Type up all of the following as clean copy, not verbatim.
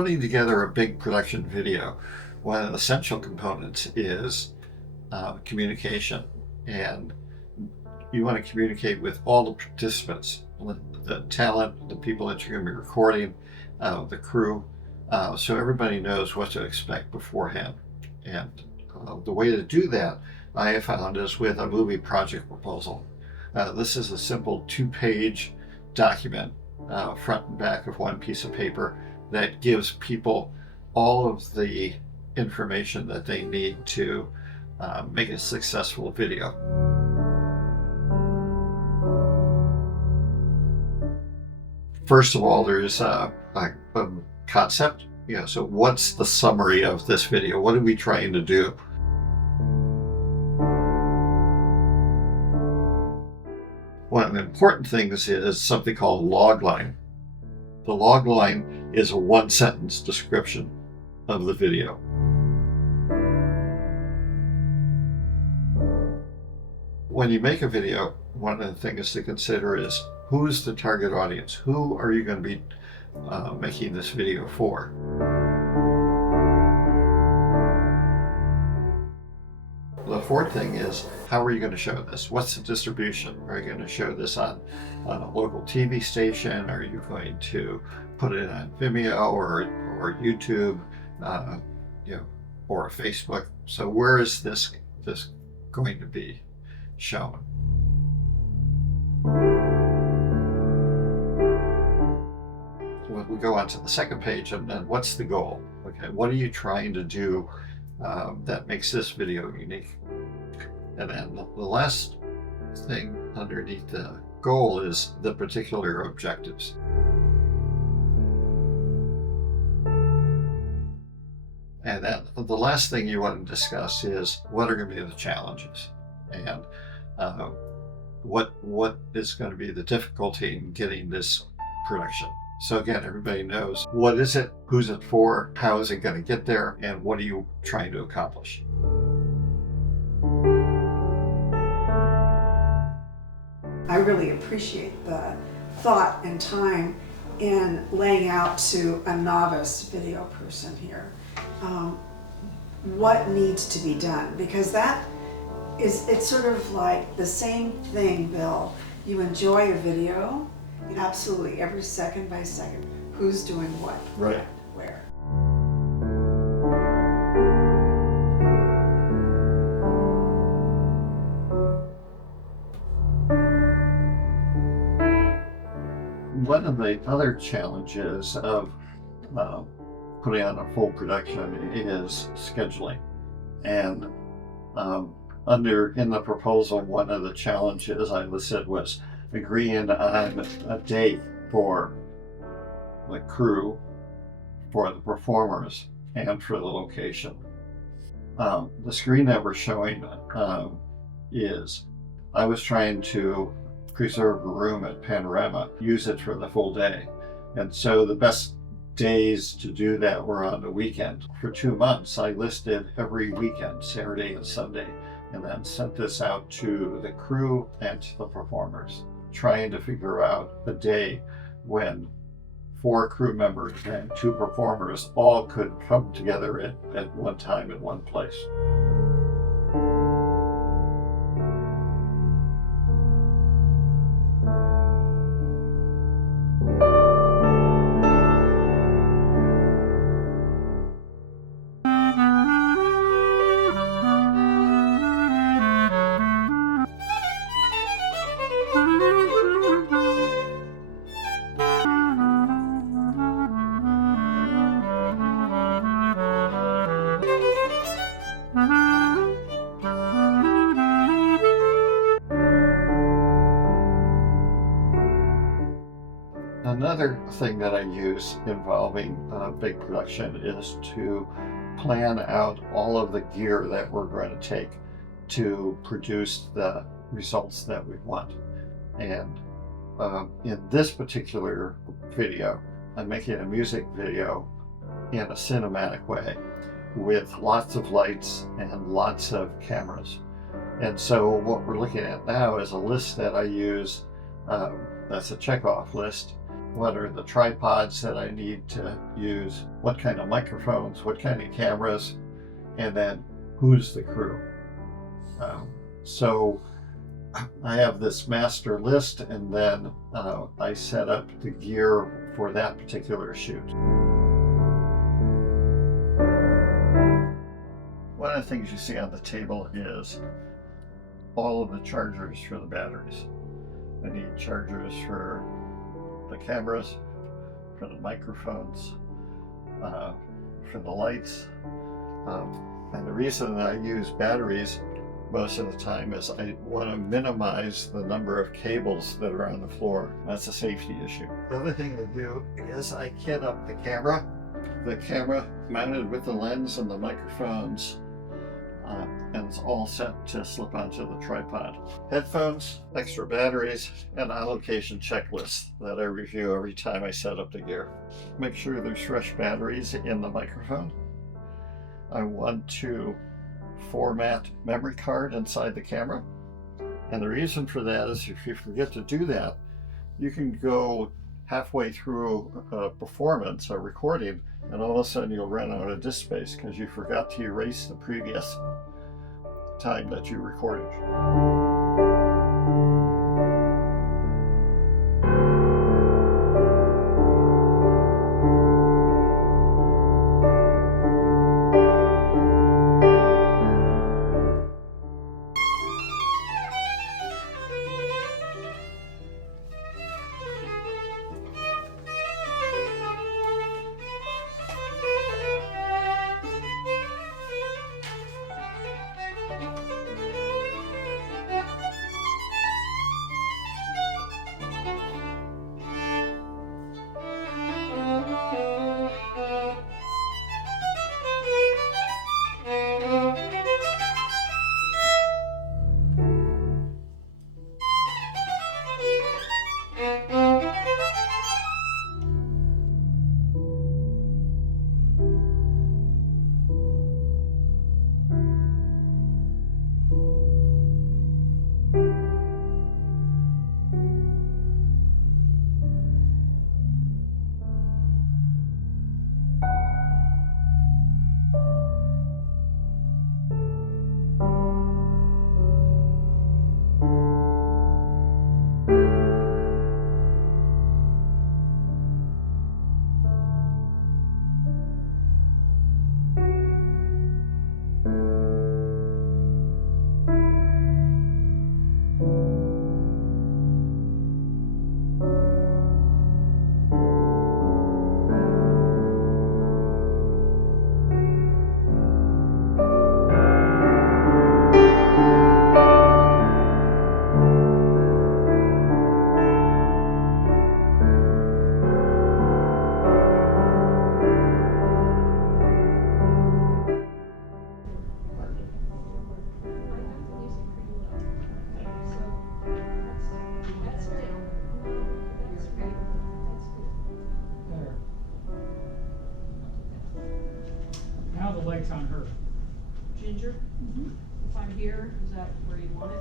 putting together a big production video, one of the essential components is communication. And you want to communicate with all the participants, the talent, the people that you're going to be recording, the crew, so everybody knows what to expect beforehand. And the way to do that, I have found, is with a movie project proposal. This is a simple 2-page document, front and back of one piece of paper, that gives people all of the information that they need to make a successful video. First of all, there's a concept. So what's the summary of this video? What are we trying to do? One of the important things is something called log line. The log line is a 1-sentence description of the video. When you make a video, one of the things to consider is, who's the target audience? Who are you going to be making this video for? The fourth thing is, how are you going to show this? What's the distribution? Are you going to show this on a local TV station? Are you going to put it on Vimeo or YouTube, or Facebook? So where is this going to be shown? We go on to the second page, and then what's the goal? Okay, what are you trying to do that makes this video unique? And then the last thing underneath the goal is the particular objectives. And then the last thing you want to discuss is, what are going to be the challenges, and what is going to be the difficulty in getting this production. So again, everybody knows, what is it, who's it for, how is it going to get there, and what are you trying to accomplish? I really appreciate the thought and time in laying out to a novice video person here what needs to be done, because it's sort of like the same thing, Bill. You enjoy a video, absolutely, every second by second, who's doing what, right, where. One of the other challenges of putting on a full production is scheduling. And in the proposal, one of the challenges I listed was agreeing on a date for the crew, for the performers, and for the location. The screen that we're showing is, I was trying to preserve a room at Panorama, use it for the full day. And so the best days to do that were on the weekend. For 2 months, I listed every weekend, Saturday and Sunday, and then sent this out to the crew and to the performers, trying to figure out a day when 4 crew members and 2 performers all could come together at one time in one place. Another thing that I use involving big production is to plan out all of the gear that we're going to take to produce the results that we want. And in this particular video, I'm making a music video in a cinematic way with lots of lights and lots of cameras. And so what we're looking at now is a list that I use, that's a checkoff list, what are the tripods that I need to use, what kind of microphones, what kind of cameras, and then who's the crew. So I have this master list, and then I set up the gear for that particular shoot. One of the things you see on the table is all of the chargers for the batteries. I need chargers for the cameras, for the microphones, for the lights. And the reason that I use batteries most of the time is I want to minimize the number of cables that are on the floor. That's a safety issue. The other thing to do is I kit up the camera mounted with the lens and the microphones, and it's all set to slip onto the tripod. Headphones, extra batteries, and allocation checklists that I review every time I set up the gear. Make sure there's fresh batteries in the microphone. I want to format memory card inside the camera. And the reason for that is if you forget to do that, you can go halfway through a performance, a recording, and all of a sudden you'll run out of disk space because you forgot to erase the previous time that you recorded. Now the light's on her. Ginger? If I'm here, is that where you want it?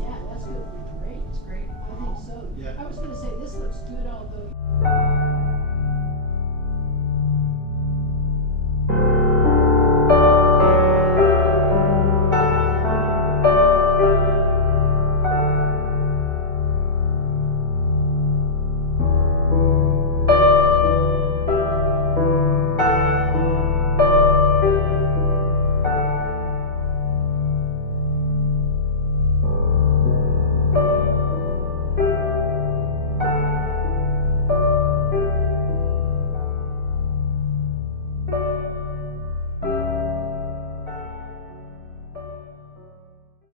Yeah, that's gonna be great. It's great. I think so. Yeah. I was gonna say, this looks good, although